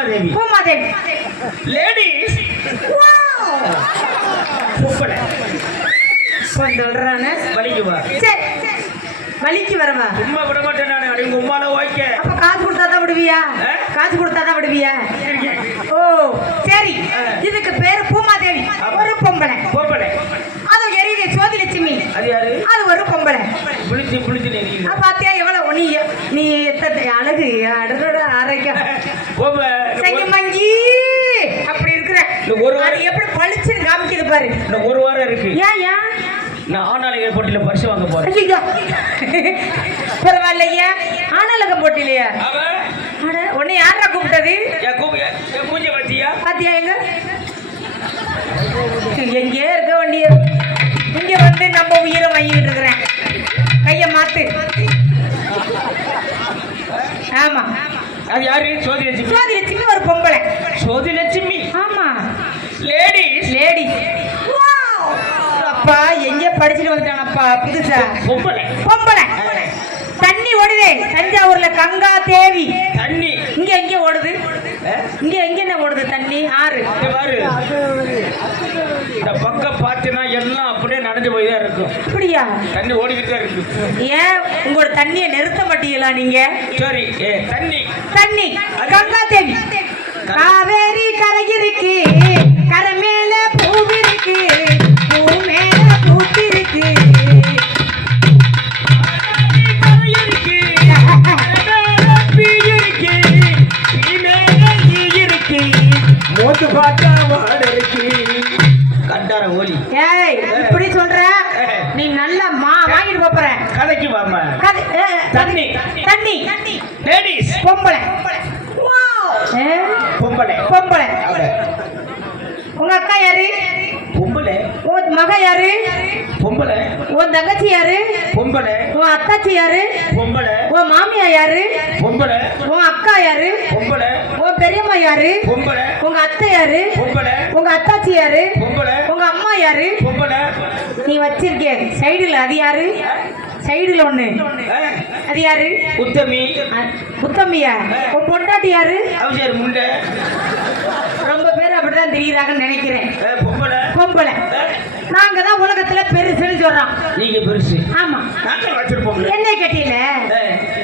Bhumadevi. Bhumadevi. Ladies பூப்பட சொல்றானே வலிக்கு வா. சரி வலிக்கு வரவா? சும்மா விட மாட்டேன் நான். அடி உம்மால ஓகே. அப்ப காசு கொடுத்தா தான் விடுவியா? காசு கொடுத்தா தான் விடுவியா? ஓ சரி. இதுக்கு பேரு பூமாதேவி. ஒரு பொம்பளை. பூப்பட அது எரியுது சோதிலட்சுமி. அது யாரு? அது ஒரு பொம்பளை. புளிச்சு புளிச்சு நெறிங்க. பாத்தியா எவ்வளவு நீ எத்தனை அழகு அடட ஆரோக்கியம் மங்கி அப்படி இருக்கிற ஒரு அது எப்படி பளிச்சுன்னு காமிக்குது பாரு. இன்னும் ஒரு வாரம் இருக்கு. ஏன் ஏன் நான் ஆனாளிகள் போட்டியில பரிசு வாங்க போறேன். பரவாயில்லையா? ஆனாலக போட்டிலையா? உன்னை யாரா கூப்பிட்டது? மூஞ்ச பாத்தியா? பாத்தியா எங்க எங்கே இருக்க வண்டிய இங்க வந்து நம்ம உயிரை வாங்கிட்டு இருக்கிறேன். கைய மாத்து. ஆமா அது யாரு? சோதிலட்சுமி. சோதிலட்சுமி ஒரு பொம்பளை. சோதிலட்சுமி. ஆமா லேடிஸ். லேடிஸ். அப்பா எங்க படிச்சுட்டு வந்துட்டானப்பா புதுசா. பொம்பளை. பொம்பளை. தண்ணி ஓடுதே தஞ்சாவூர்ல கங்கா தேவி. தண்ணி இங்க எங்க ஓடுது? இங்க எங்க என்ன ஓடுது தண்ணி? ஆறு. பாரு இந்த பக்கம் பாத்துனா எல்லாம் அப்படியே நடந்து போய் தான் இருக்கும். அப்படியா? தண்ணி ஓடிக்கிட்டு தான் இருக்கு. ஏன் உங்களோட தண்ணியை நிறுத்த மாட்டீங்களா நீங்க? சரி தண்ணி தண்ணி கங்கா தேவி. காவேரி கரை இருக்கு, கரை மேல பூவிருக்கு, பூ மேல பூத்திருக்கு. மூத்து பார்த்தா வாட இருக்கு. கண்டார ஓலி. ஏய் இப்படி சொல்ற? நீ நல்ல வாங்கிட்டு போற. கதைக்கு வாமா. தண்ணி தண்ணி லேடிஸ். பொம்பளை. பொம்பளை. பொம்பளை. உங்க அக்கா யாரு? பொம்பளை. உன் மக யாரு? பொம்பளை. உன் தங்கச்சி யாரு? பொம்பளை. உன் அத்தாச்சி யாரு? பொம்பளை. உன் மாமியா யாரு? பொம்பளை. உன் அக்கா யாரு? பொம்பளை. உன் பெரியம்மா யாரு? பொம்பளை. உங்க அத்தை யாரு? பொம்பளை. உங்க அத்தாச்சி யாரு? பொம்பளை. உங்க அம்மா யாரு? பொம்பளை. நீ வச்சிருக்கே சைடுல அது யாரு? சைடுல ஒண்ணு அது யாரு? உத்தமி. உத்தமியா? உன் பொண்டாட்டி யாரு? அவசியம் முண்டை. ரொம்ப பேர் அப்படிதான் தெரியுறாங்கன்னு நினைக்கிறேன். பொம்பளை. பொம்பளை. நாங்க தான் உலகத்துல பெருசுன்னு சொல்றோம். நீங்க பெருசு. ஆமா நாங்க வச்சிருப்போம். என்ன கேட்டீல?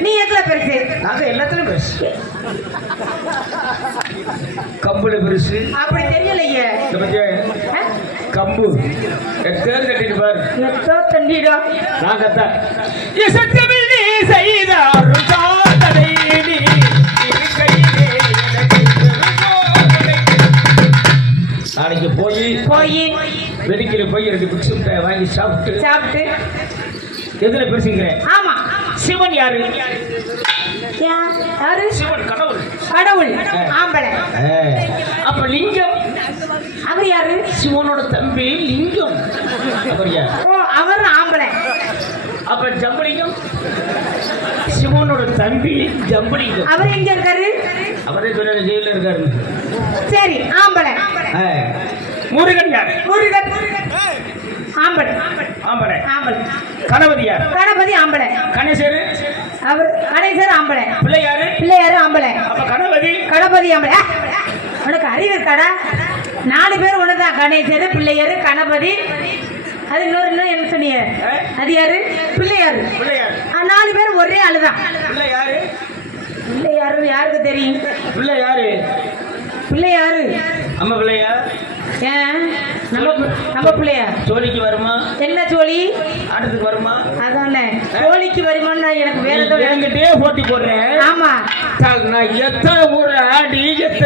நீ எதுல பெருசு? நாங்க எல்லாத்துலயும் பெருசு. கம்புல பெருசு. அப்படி தெரியலையே. கம்பு தேர் கட்டிட்டு பாரு. எத்தோ தண்டிடா. நாங்கத்தான் இசைத்தமிழே செய்தாரும் சாதனை நீ கையிலே நாளைக்கு போய் வெடிக்கிற போய் 2 பிக்ஸ் வாங்கி சாப்பிட்டு எதுல பேசுகிறேன்? ஆமா சிவன் யாரு? யாரு? சிவன் கடவுள். கடவுள் ஆம்பளை. அப்ப லிங்கம் அவர் யாரு? சிவனோட தம்பி லிங்கம். அவர் யார்? ஓ அவர் ஆம்பளை. அப்ப ஜம்பலிங்கம் சிவனோட தம்பி ஜம்பலிங்கம். அவர் எங்க இருக்காரு? அவரே சொல்ல ஜெயில இருக்காரு. சரி ஆம்பளை. முருகன் யார்? முருகன் ஆம்பளை. ஆம்பளை. ஆம்பளை. கணபதி யார்? கணபதி ஆம்பளை. கணேசர் அவர் கணேசர் ஆம்பளை. பிள்ளையாரு? பிள்ளையாரு ஆம்பளை. அப்ப கணபதி? கணபதி ஆம்பளை. உனக்கு அறிவு இருக்காடா? 4 பேர் ஒண்ணுதான். கணேசர், பிள்ளையாரு, கணபதி. அது இன்னொரு என்ன சொன்னீங்க? அது யாரு? பிள்ளையாரு. 4 பேர் ஒரே ஆளுதான். பிள்ளையாரு? பிள்ளையாரு யாருக்கு தெரியும்? பிள்ளையாரு? பிள்ளையாரு அம்மா பிள்ளையா? ஏன் நம்ம பிள்ளையா? சோழிக்கு வருமா? என்ன சோழி? ஆட்டத்துக்கு வருமா? அதானே சோழிக்கு வருமான்னு எனக்கு வேற ஏதோ போட்டி போடுறேன். ஆமா நான் எத்தனை ஊர் ஆடி எத்தனை